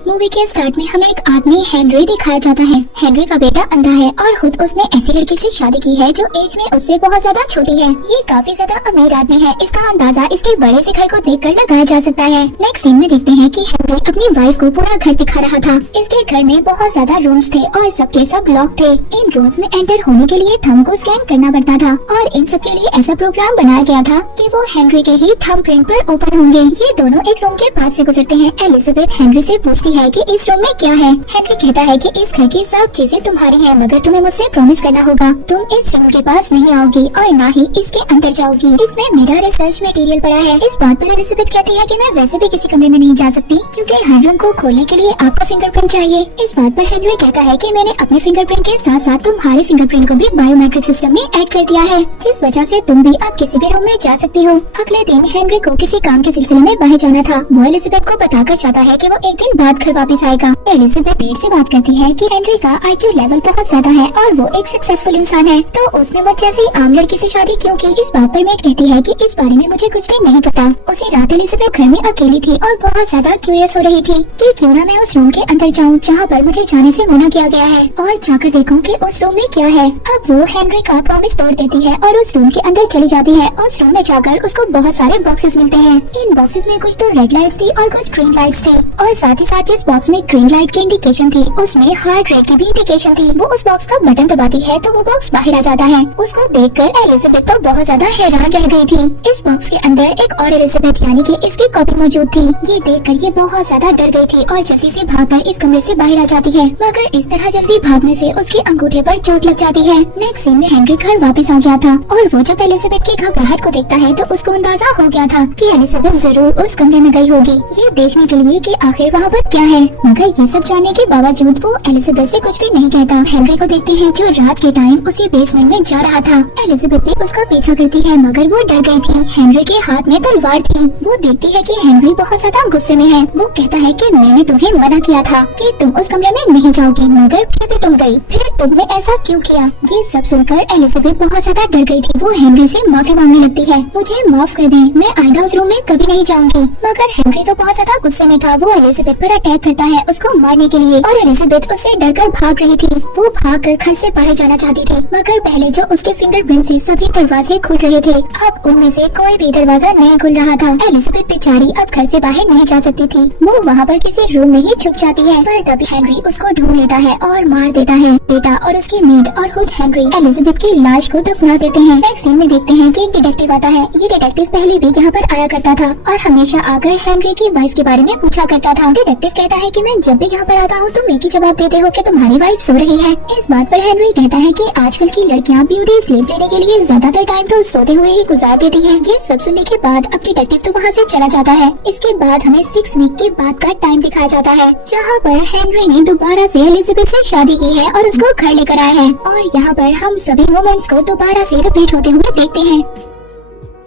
Movie के start में हमें एक आदमी हेनरी दिखाया जाता है। हेनरी का बेटा अंधा है और खुद उसने ऐसी लड़की से शादी की है जो एज में उससे बहुत ज्यादा छोटी है। ये काफी ज्यादा अमीर आदमी है। इसका अंदाजा इसके बड़े से घर को देखकर लगाया जा सकता है। नेक्स्ट सीन में देखते हैं कि हेनरी अपनी वाइफ को पूरा घर दिखा रहा था। इसके घर में बहुत ज्यादा रूम्स थे और सबके सब लॉक थे। इन रूम्स में एंटर होने के लिए थंब को स्कैन करना पड़ता था और इन सब के लिए ऐसा प्रोग्राम बनाया गया था कि वो हेनरी के ही थंब प्रिंट पर ओपन होंगे। ये दोनों एक रूम के पास से गुजरते हैं। एलिजाबेथ हेनरी से पूछती है कि इस रूम में क्या है। हेनरी कहता है कि इस घर की सब चीजें तुम्हारी हैं, मगर तुम्हें मुझसे प्रॉमिस करना होगा तुम इस रूम के पास नहीं आओगी और ना ही इसके अंदर जाओगी। इसमें मेरा रिसर्च मटेरियल पड़ा है। इस बात पर एलिजाबेथ कहती है कि मैं वैसे भी किसी कमरे में नहीं जा सकती क्योंकि हर रूम को खोलने के लिए आपका फिंगरप्रिंट चाहिए। इस बात पर हेनरी कहता है कि मैंने अपने फिंगरप्रिंट के साथ साथ तुम्हारे फिंगरप्रिंट को भी बायोमेट्रिक सिस्टम में ऐड कर दिया है, जिस वजह से तुम भी अब किसी भी रूम में जा सकती हो। अगले दिन हेनरी को किसी काम के सिलसिले में बाहर जाना था। वो एलिजाबेथ को बताकर चाहता है कि वो एक दिन बाद घर वापस आएगा। एलिजाबेथ मेड से बात करती है कि हेनरी का IQ लेवल बहुत ज्यादा है और वो एक सक्सेसफुल इंसान है, तो उसने मुझ जैसी आम लड़की से शादी क्यों की। इस बात पर मेड कहती है कि इस बारे में मुझे कुछ भी नहीं पता। उसी रात एलिजाबेथ घर में अकेली थी और बहुत ज्यादा क्यूरियस हो रही थी कि क्यों ना मैं उस रूम के अंदर जाऊं जहां पर मुझे जाने से मना किया गया है और जाकर देखूं कि उस रूम में क्या है। अब वो हेनरी का प्रॉमिस तोड़ देती है और उस रूम के अंदर चली जाती है। उस रूम में जाकर उसको बहुत सारे बॉक्सेस मिलते हैं। इन बॉक्सेस में कुछ तो रेड लाइट्स थी और कुछ ग्रीन लाइट्स थी और साथ ही साथ जिस बॉक्स में ग्रीन लाइट की इंडिकेशन थी उसमें हार्ट रेट की भी इंडिकेशन थी। वो उस बॉक्स का बटन दबाती है तो वो बॉक्स बाहर आ जाता है। उसको देखकर एलिजाबेथ तो बहुत ज्यादा हैरान रह गई थी। इस बॉक्स के अंदर एक और एलिजाबेथ यानी कि इसकी कॉपी मौजूद थी। ये देखकर ये बहुत ज्यादा डर गई थी और जल्दी से भागकर इस कमरे से बाहर आ जाती है, मगर इस तरह जल्दी भागने से उसके अंगूठे पर चोट लग जाती है। नेक्स्ट सीन में हेनरी घर वापस आ गया था और वो जब एलिजाबेथ की घबराहट को देखता है तो उसको अंदाजा हो गया था कि एलिजाबेथ जरूर उस कमरे में गई होगी, ये देखने के लिए कि आखिर वहाँ पर क्या है। मगर ये सब जानने के बावजूद वो एलिजाबेथ से कुछ भी नहीं कहता। हेनरी को देखते हैं जो रात के टाइम उसी बेसमेंट में जा रहा था। एलिजाबेथ भी उसका पीछा करती है मगर वो डर गई थी। हेनरी के हाथ में तलवार थी। वो देखती है कि हेनरी बहुत ज्यादा गुस्से में है। वो कहता है कि मैंने तुम्हें मना किया था कि तुम उस कमरे में नहीं जाओगी, मगर फिर भी तुम गई। फिर तुमने ऐसा क्यों किया। ये सब सुनकर एलिजाबेथ बहुत ज्यादा डर गई थी। वो हेनरी से माफी मांगने लगती है, मुझे माफ कर दे, मैं आइंदा उस रूम में कभी नहीं जाऊंगी। मगर हेनरी तो बहुत ज्यादा गुस्से में था। वो एलिजाबेथ पर अटैक करता है उसको मारने के लिए और एलिजाबेथ उससे डरकर भाग रही थी। वो भागकर घर से बाहर जाना चाहती थी, मगर पहले जो उसके फिंगरप्रिंट से सभी दरवाजे खुल रहे थे, अब उनमें से कोई भी दरवाजा नहीं खुल रहा था। एलिजाबेथ बेचारी अब घर से बाहर नहीं जा सकती थी। वो वहाँ पर किसी रूम में ही छुप जाती है, पर तभी हेनरी उसको ढूंढ लेता है और मार देता है। बेटा और उसकी मेड और खुद हेनरी एलिजाबेथ की लाश को दफना देते हैं। नेक्स्ट सीन में देखते हैं कि एक डिटेक्टिव आता है। ये डिटेक्टिव पहले भी यहाँ पर आया करता था और हमेशा आकर हेनरी की वाइफ के बारे में पूछा करता था। डिटेक्टिव कहता है कि मैं जब भी यहाँ पर आता हूँ तुम एक ही जवाब देते हो कि तुम्हारी वाइफ सो रही है। इस बात पर हेनरी कहता है कि आजकल की लड़कियाँ ब्यूटी स्लीप लेने के लिए ज्यादातर टाइम तो सोते हुए ही गुजार देती है। ये सब सुनने के बाद अब डिटेक्टिव तो वहाँ से चला जाता है। इसके बाद हमें 6 वीक के बाद का टाइम दिखाया जाता है जहाँ पर हेनरी ने दोबारा से एलिजाबेथ से शादी की है और उसको घर लेकर आया है और यहाँ पर हम सभी मोमेंट्स को दोबारा से रिपीट होते हुए देखते हैं।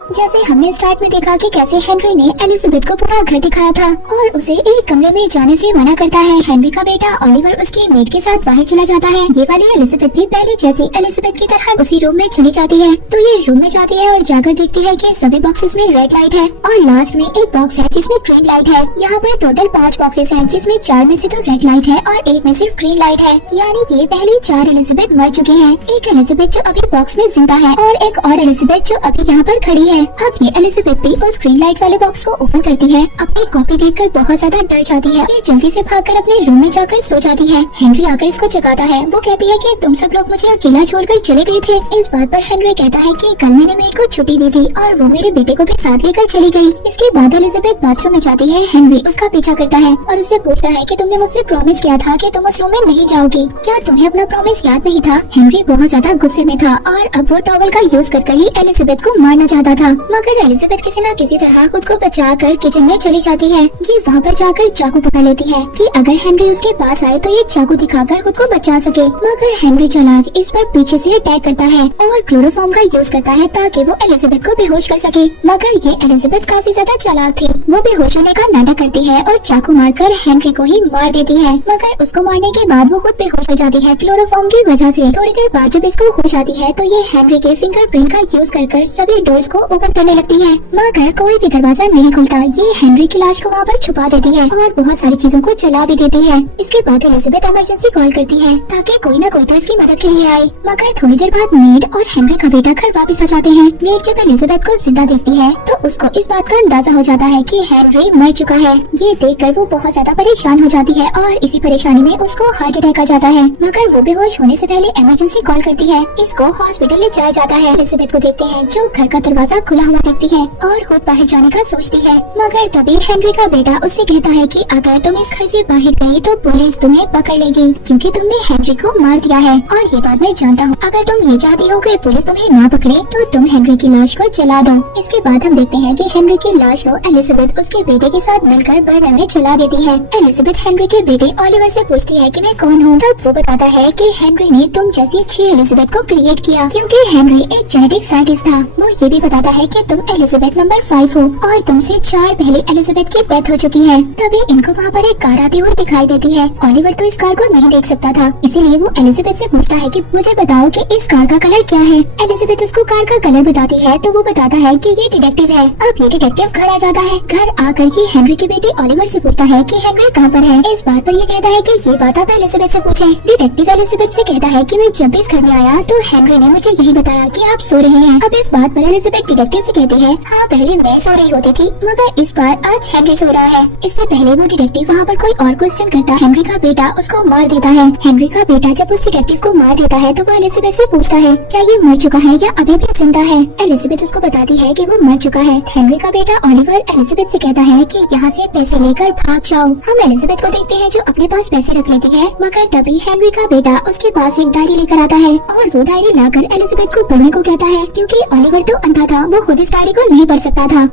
जैसे हमने स्टार्ट में देखा कि कैसे हेनरी ने एलिजाबेथ को पूरा घर दिखाया था और उसे एक कमरे में जाने से मना करता है। हेनरी का बेटा ओलिवर उसकी मेड के साथ बाहर चला जाता है। ये वाली एलिजाबेथ भी पहले जैसे एलिजाबेथ की तरह उसी रूम में चली जाती है। तो ये रूम में जाती है और जाकर देखती है कि सभी बॉक्सेस में रेड लाइट है और लास्ट में एक बॉक्स है जिसमें ग्रीन लाइट है। यहाँ पर टोटल 5 बॉक्सेस हैं जिसमें 4 में से तो रेड लाइट है और एक में सिर्फ ग्रीन लाइट है, यानी कि पहली 4 एलिजाबेथ मर चुकी है। एक एलिजाबेथ जो अभी बॉक्स में जिंदा है और एक और एलिजाबेथ जो अभी यहाँ पर खड़ी है। अब ये एलिजाबेथ भी उस ग्रीन लाइट वाले बॉक्स को ओपन करती है। अपनी कॉपी देखकर बहुत ज्यादा डर जाती है। ये जल्दी से भागकर अपने रूम में जाकर सो जाती है। हेनरी आकर इसको जगाता है। वो कहती है कि तुम सब लोग मुझे अकेला छोड़कर चले गए थे। इस बात पर हेनरी कहता है कि कल मैंने मेड को छुट्टी दी थी और वो मेरे बेटे को भी साथ लेकर चली गई। इसके बाद एलिजाबेथ बाथरूम में जाती है। हेनरी उसका पीछा करता है और उससे पूछता है कि तुमने मुझसे प्रॉमिस किया था कि तुम उस रूम में नहीं जाओगी, क्या तुम्हें अपना प्रॉमिस याद नहीं था। हेनरी बहुत ज्यादा गुस्से में था और अब वो टॉवल का यूज कर ही एलिजाबेथ को मारना चाहता था, मगर एलिजाबेथ किसी न किसी तरह खुद को बचाकर किचन में चली जाती है। ये वहाँ पर जाकर चाकू पकड़ लेती है कि अगर हेनरी उसके पास आए तो ये चाकू दिखाकर खुद को बचा सके, मगर हेनरी चालाक इस पर पीछे से अटैक करता है और क्लोरोफॉर्म का यूज करता है ताकि वो एलिजाबेथ को बेहोश कर सके। मगर ये एलिजाबेथ काफी ज्यादा चालाक थी। वो बेहोश होने का नाटक करती है और चाकू मारकर हेनरी को ही मार देती है, मगर उसको मारने के बाद वो खुद बेहोश हो जाती है क्लोरोफॉर्म की वजह से। थोड़ी देर बाद जब इसको होश आती है तो ये हेनरी के फिंगरप्रिंट का यूज कर सभी डोर्स को ओपन करने लगती है, मगर कोई भी दरवाजा नहीं खुलता। ये हेनरी की लाश को वहाँ पर छुपा देती है और बहुत सारी चीजों को जला भी देती है। इसके बाद एलिजाबेथ इमरजेंसी कॉल करती है ताकि कोई ना कोई तो इसकी मदद के लिए आए, मगर थोड़ी देर बाद मेड और हेनरी का बेटा घर वापस आ जाते हैं। मेड जब एलिजाबेथ को जिंदा देखती है तो उसको इस बात का अंदाजा हो जाता है कि हेनरी मर चुका है। ये देखकर वो बहुत ज्यादा परेशान हो जाती है और इसी परेशानी में उसको हार्ट अटैक आ जाता है, मगर वो बेहोश होने से पहले इमरजेंसी कॉल करती है। इसको हॉस्पिटल ले जाया जाता है। एलिजाबेथ को देखते हैं जो घर का दरवाजा खुला हुआ देखती है और खुद बाहर जाने का सोचती है, मगर तभी हेनरी का बेटा उससे कहता है कि अगर तुम इस घर से बाहर गई तो पुलिस तुम्हें पकड़ लेगी क्योंकि तुमने हेनरी को मार दिया है। और ये बात मैं जानता हूँ, अगर तुम ये चाहती हो कि पुलिस तुम्हें ना पकड़े तो तुम हेनरी की लाश को जला दो। इसके बाद हम देखते हैं कि हेनरी की लाश को एलिजाबेथ उसके बेटे के साथ मिलकर बर्नर में जला देती है। एलिजाबेथ हेनरी के बेटे ओलिवर से पूछती है कि मैं कौन हूँ। तब वो बताता है कि हेनरी ने तुम जैसी अच्छी एलिजाबेथ को क्रिएट किया क्योंकि हेनरी एक जेनेटिक साइंटिस्ट था। वो ये भी बताता है कि तुम एलिजाबेथ नंबर 5 हो और तुमसे 4 पहले एलिजाबेथ की डेथ हो चुकी है। तभी इनको वहाँ पर एक कार आती हुई दिखाई देती है। ओलिवर तो इस कार को नहीं देख सकता था, इसीलिए वो एलिजाबेथ से पूछता है कि मुझे बताओ कि इस कार का कलर क्या है। एलिजाबेथ उसको कार का कलर बताती है तो वो बताता है कि ये डिटेक्टिव है। अब ये डिटेक्टिव घर आ जाता है। घर आकर ये हेनरी के बेटे ओलिवर से पूछता है कि हेनरी कहाँ पर है। इस बात पर ये कहता है कि ये बात आप एलिजाबेथ से पूछें। डिटेक्टिव एलिजाबेथ से कहता है कि मैं जब भी इस घर में आया तो हेनरी ने मुझे यही बताया कि आप सो रहे हैं। अब इस बात पर एलिजाबेथ डिटेक्टिव से कहती है, हाँ पहले मैं सो रही होती थी मगर इस बार आज हेनरी सो रहा है। इससे पहले वो डिटेक्टिव वहाँ पर कोई और क्वेश्चन करता, हेनरी का बेटा उसको मार देता है। हेनरी का बेटा जब उस डिटेक्टिव को मार देता है तो वो एलिजाबेथ से पूछता है क्या ये मर चुका है या अभी भी जिंदा है। एलिजाबेथ उसको बताती है कि वो मर चुका है। हेनरी का बेटा ओलिवर एलिजाबेथ से कहता है कि यहाँ से पैसे लेकर भाग जाओ। हम एलिजाबेथ को देखते हैं जो अपने पास पैसे रख लेती है, मगर तभी हेनरी का बेटा उसके पास एक डायरी लेकर आता है और वो डायरी लाकर एलिजाबेथ को पढ़ने को कहता है क्योंकि ओलिवर तो अंधा था, वो खुद इस डायरी को नहीं पढ़ सकता था।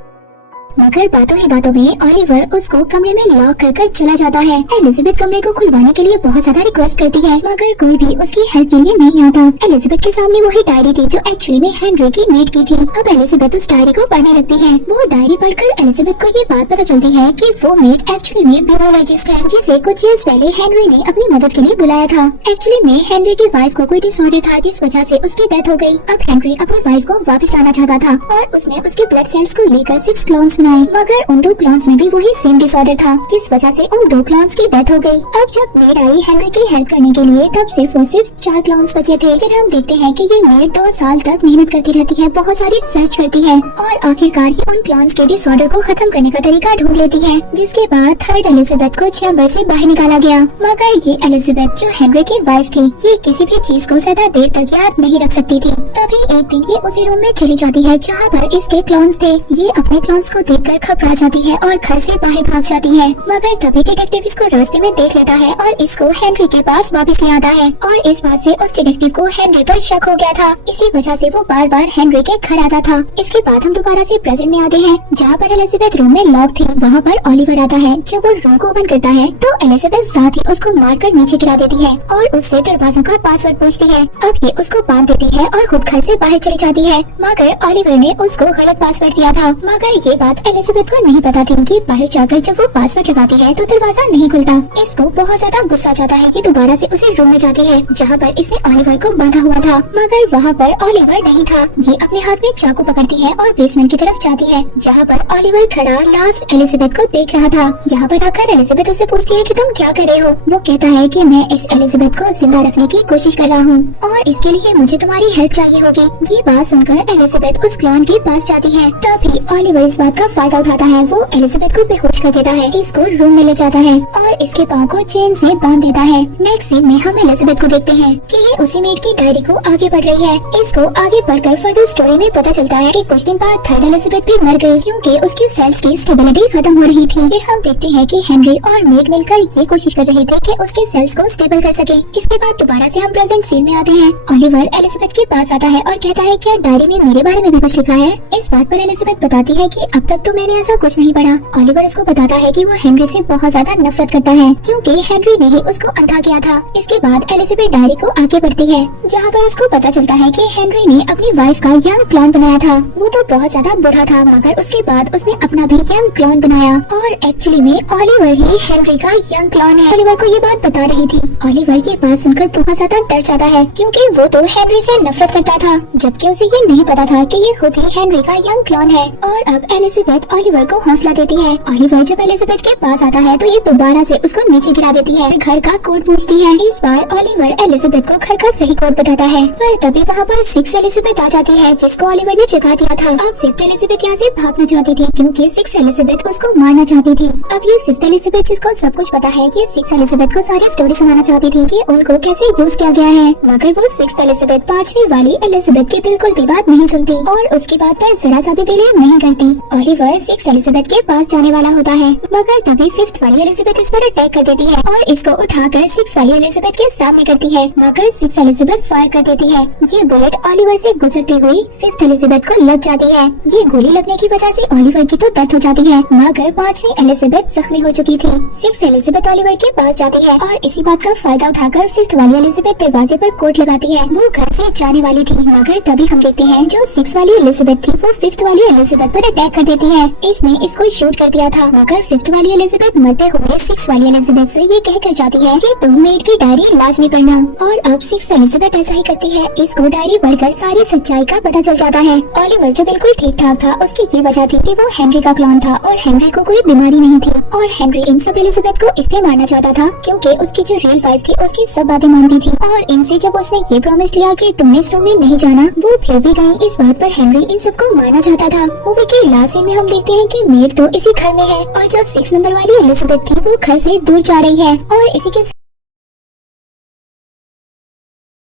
मगर बातों ही बातों में ओलिवर उसको कमरे में लॉक कर चला जाता है। एलिजाबेथ कमरे को खुलवाने के लिए बहुत ज्यादा रिक्वेस्ट करती है, मगर कोई भी उसकी हेल्प के लिए नहीं आता। एलिजाबेथ के सामने वही डायरी थी जो एक्चुअली में हेनरी की मेड की थी। अब एलिजाबेथ उस डायरी को पढ़ने लगती है। वो डायरी पढ़कर एलिजाबेथ को ये बात पता चलती है कि वो मेड एक्चुअली में न्यूरोलॉजिस्ट है जिसे कुछ ईयर्स पहले हेनरी ने अपनी मदद के लिए बुलाया था। एक्चुअली में हेनरी की वाइफ को कोई डिसऑर्डर था जिस वजह से उसकी डेथ हो गई। अब हेनरी अपनी वाइफ को वापस लाना चाहता था और उसने उसके ब्लड सेल्स को लेकर 6 क्लोन्स बनाए, मगर उन 2 क्लोन्स में भी वही सेम डिसऑर्डर था जिस वजह से उन 2 क्लोन्स की डेथ हो गई। अब जब मेड आई हेनरी की हेल्प करने के लिए तब सिर्फ और सिर्फ 4 क्लोन्स बचे थे। फिर हम देखते हैं कि ये मेड 2 साल तक मेहनत करती रहती है, बहुत सारी रिसर्च करती है और आखिरकार ये उन क्लोन्स के डिसऑर्डर को खत्म करने का तरीका ढूंढ लेती है, जिसके बाद थर्ड एलिजाबेथ को चैम्बर से बाहर निकाला गया। मगर ये एलिजाबेथ जो हेनरी की वाइफ थी ये किसी भी चीज को ज्यादा देर तक याद नहीं रख सकती थी। तभी एक दिन ये उसी रूम में चली जाती है जहाँ पर इसके क्लोन्स थे। ये अपने क्लोन्स को देखकर घबरा जाती है और घर से बाहर भाग जाती है, मगर तभी डिटेक्टिव इसको रास्ते में देख लेता है और इसको हेनरी के पास वापस ले आता है और इस बात से उस डिटेक्टिव को हेनरी पर शक हो गया था। इसी वजह से वो बार बार हेनरी के घर आता था। इसके बाद हम दोबारा से प्रेजेंट में आते हैं जहाँ पर एलिजाबेथ रूम में लॉक थी। वहाँ पर ओलिवर आता है। जब वो रूम को ओपन करता है तो एलिजाबेथ साथ ही उसको मारकर नीचे गिरा देती है और उससे दरवाजों का पासवर्ड पूछती है। अब ये उसको बांध देती है और खुद घर से बाहर चली जाती है, मगर ओलिवर ने उसको गलत पासवर्ड दिया था। मगर ये बात एलिजाबेथ को नहीं पता थी कि बाहर जाकर जब वो पासवर्ड लगाती है तो दरवाजा नहीं खुलता। इसको बहुत ज्यादा गुस्सा आता है। ये दोबारा से उसी रूम में जाती है जहाँ पर इसने ओलिवर को बांधा हुआ था, मगर वहाँ पर ओलिवर नहीं था। ये अपने हाथ में चाकू पकड़ती है और बेसमेंट की तरफ जाती है जहाँ पर ओलिवर खड़ा लास्ट एलिजाबेथ को देख रहा था। यहाँ पर आकर एलिजाबेथ उससे पूछती है कि तुम क्या कर रहे हो। वो कहता है कि मैं इस एलिजाबेथ को जिंदा रखने की कोशिश कर रहा हूँ और इसके लिए मुझे तुम्हारी हेल्प चाहिए होगी। ये बात सुनकर एलिजाबेथ उस क्लॉन के पास जाती है। तभी ओलिवर इस बात का फायदा उठाता है। वो एलिजाबेथ को बेहोश कर देता है, इसको रूम में ले जाता है और इसके पाँव को चेन से बांध देता है। नेक्स्ट सीन में हम एलिजाबेथ को देखते हैं कि ये उसी मेड की डायरी को आगे पढ़ रही है। इसको आगे पढ़कर फर्दर स्टोरी में पता चलता है कि कुछ दिन बाद थर्ड एलिजाबेथ भी मर गई क्योंकि उसकी सेल्स की स्टेबिलिटी खत्म हो रही थी। फिर हम देखते हैं कि हेनरी और मेड मिलकर ये कोशिश कर रहे थे कि उसके सेल्स को स्टेबल कर सके। इसके बाद दोबारा से हम प्रेजेंट सीन में आते हैं। ओलिवर एलिजाबेथ के पास आता है और कहता है क्या डायरी में मेरे बारे में भी कुछ लिखा है। इस बात पर एलिजाबेथ बताती है कि अब तक तक तो मैंने ऐसा कुछ नहीं पढ़ा। ओलिवर उसको बताता है कि वो हेनरी से बहुत ज्यादा नफरत करता है क्योंकि हेनरी ने ही उसको अंधा किया था। इसके बाद एलिजाबेथ डायरी को आगे बढ़ती है जहाँ पर उसको पता चलता है कि हेनरी ने अपनी वाइफ का यंग क्लोन बनाया था। वो तो बहुत ज्यादा बुरा था मगर उसके बाद उसने अपना भी यंग क्लोन बनाया और एक्चुअली में ओलिवर ही हेनरी का यंग क्लोन है। ओलिवर को ये बात बता रही थी। ओलिवर ये बात सुनकर बहुत ज्यादा डर जाता है क्योंकि वो तो हेनरी से नफरत करता था जबकि उसे ये नहीं पता था कि ये खुद ही हेनरी का यंग क्लोन है। और अब एलिजाबेथ ओलिवर को हौसला देती है। ओलिवर जब एलिजाबेथ के पास आता है तो ये दोबारा से उसको नीचे गिरा देती है। घर का कोड पूछती है। इस बार ओलिवर एलिजाबेथ को घर का सही कोड बताता है पर तभी वहाँ पर 6 एलिजाबेथ आ जाती है जिसको ओलिवर ने जगा दिया था। अब 5th एलिजाबेथ यहाँ से भागना चाहती थी क्योंकि 6 एलिजाबेथ उसको मारना चाहती थी। अब ये 5th एलिजाबेथ जिसको सब कुछ पता है ये 6 एलिजाबेथ को सारी स्टोरी सुनाना चाहती थी कि उनको कैसे यूज किया गया है मगर वो 6th एलिजाबेथ 5वीं वाली एलिजाबेथ की बिल्कुल भी बात नहीं सुनती और उसकी बात पर जरा सा भी बिलीव नहीं करती। ओलिवर 6 एलिजाबेथ के पास जाने वाला होता है मगर तभी 5th वाली एलिजाबेथ इस पर अटैक कर देती है और इसको उठाकर 6 वाली एलिजाबेथ के सामने करती है मगर 6 एलिजाबेथ फायर कर देती है। ये बुलेट ओलिवर से गुजरती हुई 5th एलिजाबेथ को लग जाती है। ये गोली लगने की वजह से ओलिवर की तो डेथ हो जाती है मगर 5वीं एलिजाबेथ जख्मी हो चुकी थी। 6 एलिजाबेथ ओलिवर के पास जाती है और इसी बात का फायदा उठाकर 5th वाली एलिजाबेथ दरवाजे पर कोट लगाती है। वो घर से जाने वाली थी मगर तभी हम देखते हैं जो 6 वाली एलिजाबेथ थी वो 5th वाली एलिजाबेथ पर अटैक कर देती है। इसने इसको शूट कर दिया था मगर 5th वाली एलिजाबेथ मरते हुए 6 वाली एलिजाबेथ से ये कह कर जाती है कि तुम मेड की डायरी लाजमी पढ़ना और अब 6 एलिजाबेथ ऐसा ही करती है। इसको डायरी पढ़कर सारी सच्चाई का पता चल जाता है। ओलिवर जो बिल्कुल ठीक ठाक था उसकी ये वजह थी कि वो हेनरी का क्लोन था और हेनरी को कोई बीमारी नहीं थी और हेनरी इन सब एलिजाबेथ को इसलिए मारना चाहता था क्योंकि उसकी जो रियल वाइफ थी उसकी सब बातें मानती थी और इनसे जब उसने ये प्रॉमिस लिया कि तुमने इस रूम में नहीं जाना वो फिर भी गई। इस बात पर हेनरी इन सबको मारना चाहता था। मूवी के लास्ट सीन में हम देखते हैं कि मेड तो इसी घर में है और जो 6 नंबर वाली एलिजाबेथ थी वो घर से दूर जा रही है और इसी के